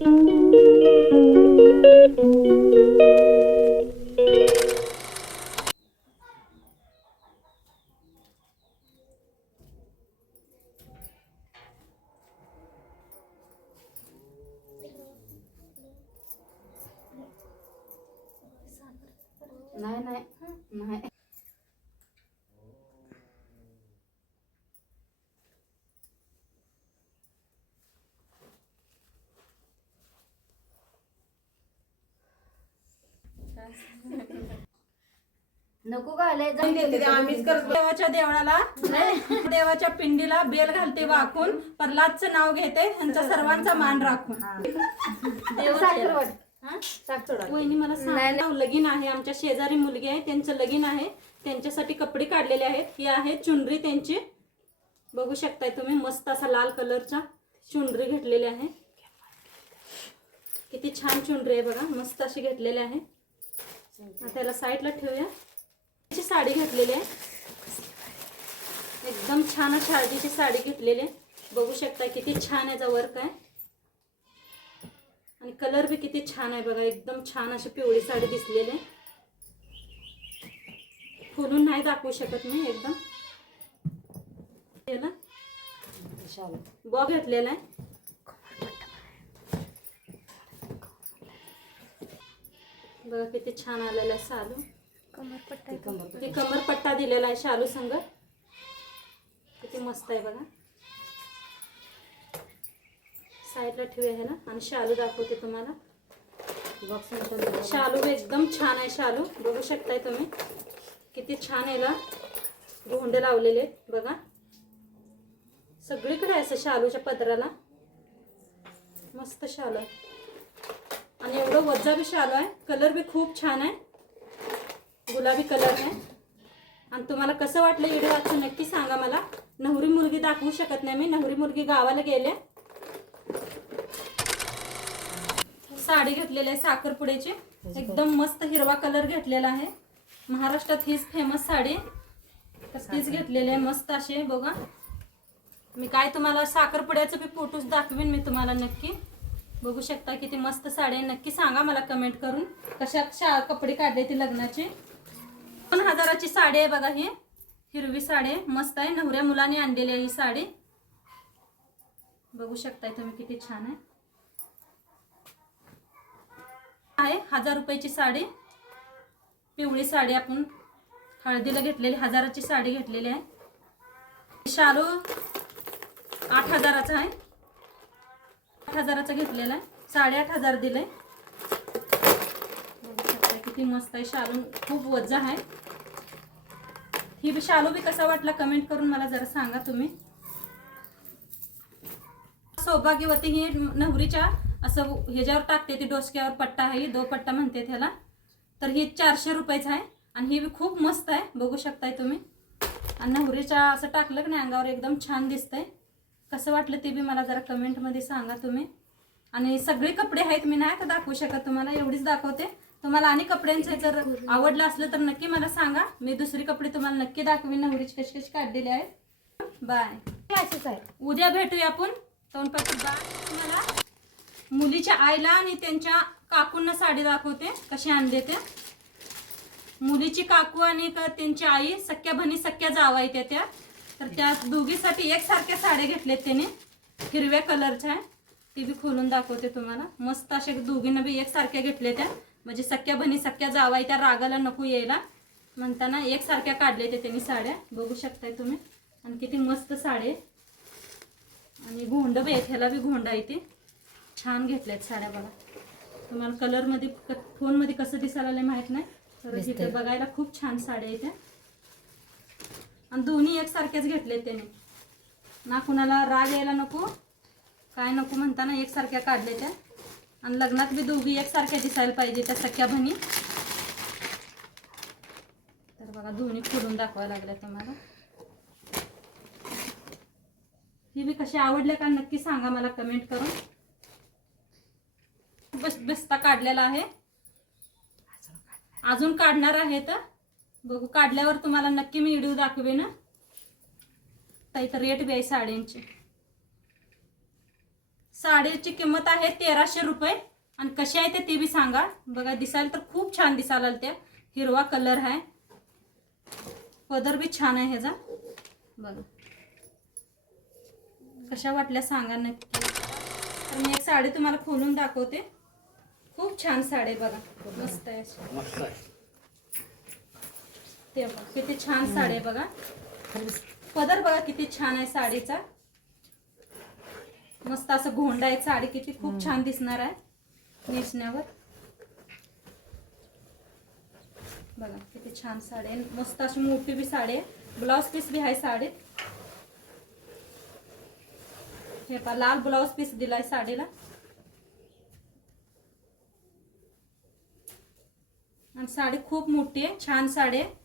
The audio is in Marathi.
नाही नाही नाही. नको घालाय आम्हीच करतो. देवाच्या देवळाला देवाच्या पिंडीला बेल घालते वाकून, प्रल्हादचं नाव घेते, ह्यांचा सर्वांचा मान राखून. वहिनी मला सांग, लगीन आहे आमच्या शेजारी मुलगी आहे, त्यांचं लगीन आहे, त्यांच्यासाठी कपडे काढलेले आहेत. ही आहे चुनरी त्यांची, बघू शकताय तुम्ही. मस्त असा लाल कलरचा चुनरी घेतलेली आहे. किती छान चुनरी आहे बघा, मस्त अशी घेतलेली आहे. त्याला साईडला ठेवूया. साडी घेतलेली आहे, एकदम छान अशी हळदीची साडी घेतलेली आहे. बघू शकता किती छान याचा वर्क आहे आणि कलर बी किती छान आहे बघा. एकदम छान अशी पिवळी साडी दिसलेली आहे. खोलून नाही दाखवू शकत मी. एकदम बॉ घेतलेला आहे. बघा किती छान आलेला आहे शालू. कमरपट्टा दिलेला आहे शालू संग. किती मस्त आहे बघा. साईडला ठेवूया ह्याला आणि शालू दाखवते तुम्हाला. शालू एकदम छान आहे शालू, बघू शकताय तुम्ही. किती छान याला गोंडे लावलेले आहेत बघा. सगळीकडे आहे असं शालूच्या पदराला. मस्त शालू आहे आणि एवढं वज्जा बी शालू आहे. कलर बी खूप छान आहे, गुलाबी कलर आहे. आणि तुम्हाला कसं वाटलं व्हिडिओ आजचं नक्की सांगा मला. नवरी मुलगी दाखवू शकत नाही मी, नवरी मुलगी गावाला गेले. साडी घेतलेली आहे साखरपुड्याची, एकदम मस्त हिरवा कलर घेतलेला आहे. महाराष्ट्रात हीच फेमस साडी, तीच घेतलेली आहे मस्त अशी बघा. मी काय तुम्हाला साखरपुड्याचं बी फोटोज दाखवीन मी तुम्हाला नक्की. बघू शकता किती मस्त साडी आहे. नक्की सांगा मला कमेंट करून कशा कपडे काढले ती लग्नाचे. 2000ची साडी आहे बघा. ही हिरवी साडी मस्त आहे, नवऱ्या मुलाने आणलेली आहे ही साडी. बघू शकताय तुम्ही किती छान आहे. 1000 रुपयाची साडी, पिवळी साडी आपण हळदीला घेतलेली. 1000ची साडी घेतलेली आहे. शालू 8000चा आहे, 8000चा घेतलेला आहे. 8500 दिले. किती मस्त आहे शालू, खूप वज्जा आहे. ही बी शालू बी कसा वाटला कमेंट करून मला जरा सांगा तुम्ही. सौभाग्यवती ही नवरीच्या असं ह्याच्यावर टाकते ती, डोसक्यावर पट्टा आहे, 2 पट्टा म्हणते त्याला. तर ही 400 रुपयाचा आहे आणि ही बी खूप मस्त आहे, बघू शकताय तुम्ही. आणि नवरीच्या असं टाकलं की नाही अंगावर एकदम छान दिसतंय. कसं वाटलं ते बी मला जरा कमेंटमध्ये सांगा तुम्ही. आणि सगळे कपडे आहेत, मी नाही का दाखवू शकत तुम्हाला, एवढीच दाखवते. तुम्हाला आणि कपड्यांचे जर आवडलं असलं तर नक्की मला सांगा. मी दुसरी कपडे तुम्हाला नक्की दाखवीन नवरीची कशी कशी काढलेली आहेत. बाय. उद्या भेटूया आपण. तुम्हाला मुलीच्या आईला आणि त्यांच्या काकूंना साडी दाखवते कशी आणले ते. मुलीची काकू आणि त्यांची आई सख्या बहिणी सख्या जावा येते त्या. तर त्या दोघीसाठी एकसारख्या साड्या घेतल्यात त्याने, हिरव्या कलरच्या आहे. ती बी खोलून दाखवते तुम्हाला. मस्त अशा दोघींना बी एकसारख्या घेतल्या त्या, म्हणजे सख्या बहिणी सख्या जावाई त्या रागाला नको यायला म्हणताना एकसारख्या काढले ते त्यांनी साड्या. बघू शकताय तुम्ही. आणि किती मस्त साडी. आणि घोंड बी आहेत, ह्याला बी घोंड आहे ते. छान घेतल्यात साड्या बघा. तुम्हाला कलरमध्ये फोनमध्ये कसं दिसायला माहीत नाही, तर इथे बघायला खूप छान साड्या आहेत त्या. आणि दोन्ही एकसारख्याच घेतलेत त्याने, ना कुणाला राग यायला नको काय नको म्हणताना एकसारख्या काढले त्या. आणि लग्नात बी दोघी एकसारख्या दिसायला पाहिजे त्या सख्या बहिणी. तर बघा दोन्ही खोलून दाखवायला लागल्या तुम्हाला. ही बी कशी आवडल्या का नक्की सांगा मला कमेंट करून. बस्ता काढलेला आहे, अजून काढणार आहे. तर बघू काढल्यावर तुम्हाला नक्की मी व्हिडिओ दाखवेन. तर इथं रेट बी आहे साड्यांचे. साडीची किंमत आहे 1300 रुपये. आणि कशी आहे ते बी सांगा. बघा दिसायला तर खूप छान दिसायला त्या. हिरवा कलर आहे. पदर बी छान आहे ह्याचा. बघा कशा वाटल्या सांगा नक्की. तर मी एक साडी तुम्हाला खोलून दाखवते. खूप छान साडी बघा. मस्त आहे. मस्त आहे. ते बघा किती छान साडी आहे बघा. पदर बघा किती छान आहे साडीचा. मस्त असं घोंडा आहे साडी. किती खूप छान दिसणार आहे नेसण्यावर. बघा किती छान साडी आहे. मस्त अशी मोठी बी साडी आहे. ब्लाउज पीस बी आहे साडीत. हे पहा लाल ब्लाउज पीस दिलाय साडीला. आणि साडी खूप मोठी आहे. छान साडी आहे.